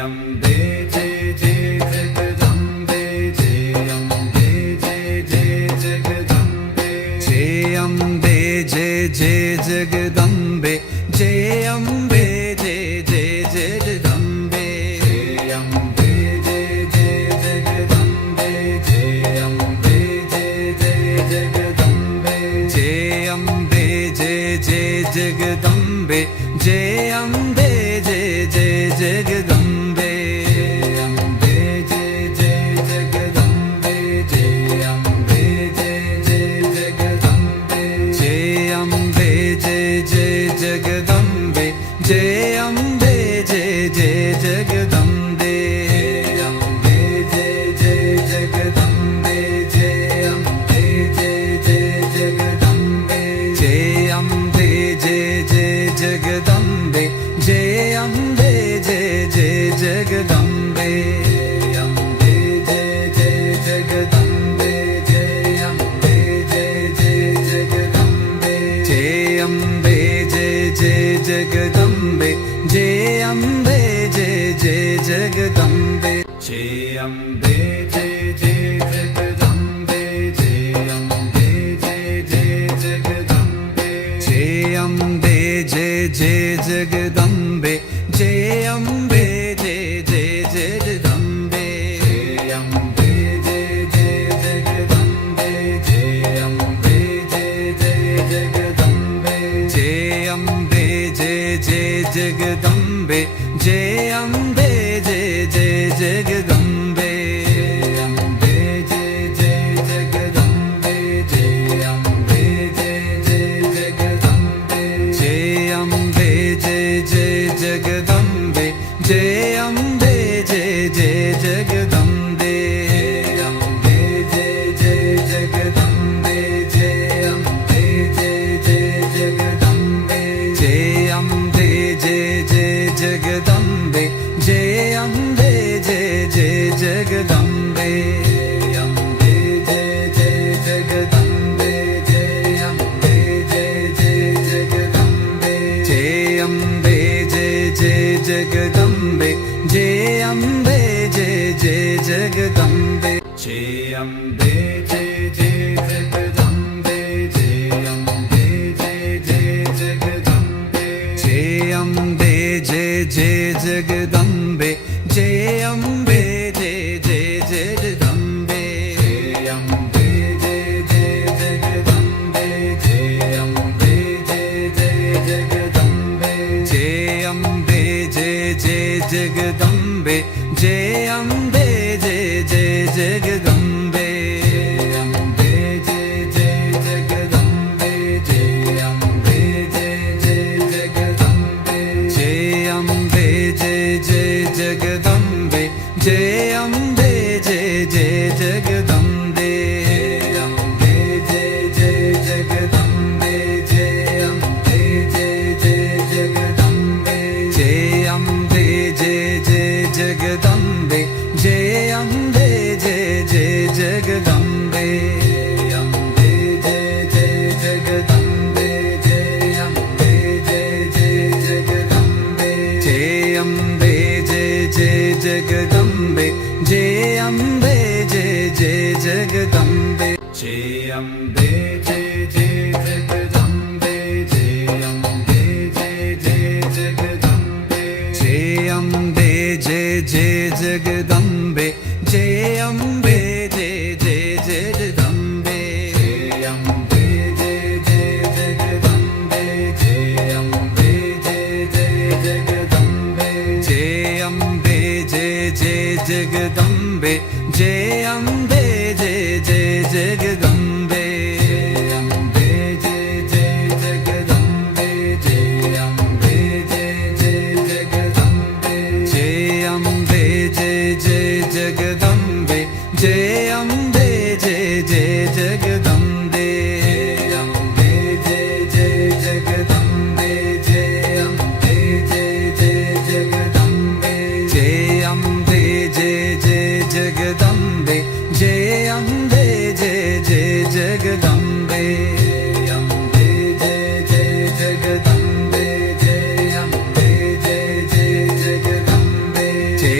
अम्बे जय जय जगदम्बे जय अम्बे जय जय जगदम्बे जय अम्बे जय जय जगदम्बे जय अम्बे जय जय जगदम्बे जय अम्बे जय जय जगदम्बे जय अम्बे जय जय जगदम्बे जय अम्बे जय जय जगदम्बे जय अम्बे जय जय जगदम्बे अम्बे जय जय जगदम्बे जय अम्बे जय जय जगदम्बे जय अम्बे जय जय जगदम्बे जय अम्बे जय जय जगदम्बे अम्बे जय जय जगदम्बे जय अम्बे जय जय जगदम्बे जय अम्बे जय जय जगदम्बे जय अम्बे जय जय जगदम्बे अम्बे जय जय जगदम्बे जय अम्बे जय जय जगदम्बे जय अम्बे जय जय जगदम्बे जय अम्बे जय जय जगदम्बे जय अम्बे जय जय जगदम्बे जय अम्बे जय जय जगदम्बे जय अम्बे जय जय जगदम्बे जय अम्बे जय जय जगदम्बे जय अम्बे जय जय जगदम्बे जय अम्बे जय जय जगदम्बे जय अम्बे जय जय जगदम्बे जय अम्बे जय जय जगदम्बे अम्बे जय जय जगदम्बे जय अम्बे जय जय जगदम्बे जय अम्बे जय जय जगदम्बे जय अम्बे जय जय जगदम्बे अम्बे जय जय जगदम्बे जय अम्बे जय जय जगदम्बे जय अम्बे जय जय जगदम्बे जय अम्बे जय जय जगदम्बे अम्बे जय जय जगदम्बे जय अम्बे जय जय जगदम्बे जय अम्बे जय जय जगदम्बे जय अम्बे जय जय जगदम्बे जय अम्बे जय जय जगदम्बे जय अम्बे जय जय जगदम्बे जय अम्बे जय जय जगदम्बे जय अम्बे जय जय जगदम्बे जय अम्बे जय जय जगदम्बे जय अम्बे जय जय जगदम्बे जय अम्बे जय जय जगदम्बे जय अम्बे जय जय जगदम्बे अम्बे जय जय जगदम्बे जय अम्बे जय जय जगदम्बे जय अम्बे जय जय जगदम्बे जय अम्बे जय जय जगदम्बे अम्बे जय जय जगदम्बे जय अम्बे जय जय जगदम्बे जय अम्बे जय जय जगदम्बे जय अम्बे जय जय जगदम्बे अम्बे जय जय जगदम्बे जय अम्बे जय जय जगदम्बे जय अम्बे जय जय जगदम्बे जय अम्बे जय जय जगदम्बे जय अम्बे जय जय जगदम्बे जय अम्बे जय जय जगदम्बे जय अम्बे जय जय जगदम्बे जय अम्बे जय जय जगदम्बे जय अम्बे जय जय जगदम्बे जय अम्बे जय जय जगदम्बे जय अम्बे जय जय जगदम्बे जय अम्बे जय जय जगदम्बे अम्बे जय जय जगदम्बे जय अम्बे जय जय जगदम्बे जय अम्बे जय जय जगदम्बे जय अम्बे जय जय जगदम्बे अम्बे जय जय जगदम्बे जय अम्बे जय जय जगदम्बे जय अम्बे जय जय जगदम्बे जय अम्बे जय जय जगदम्बे अम्बे जय जय जगदम्बे जय अम्बे जय जय जगदम्बे जय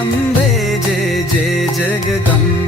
अम्बे जय जय जगदम्बे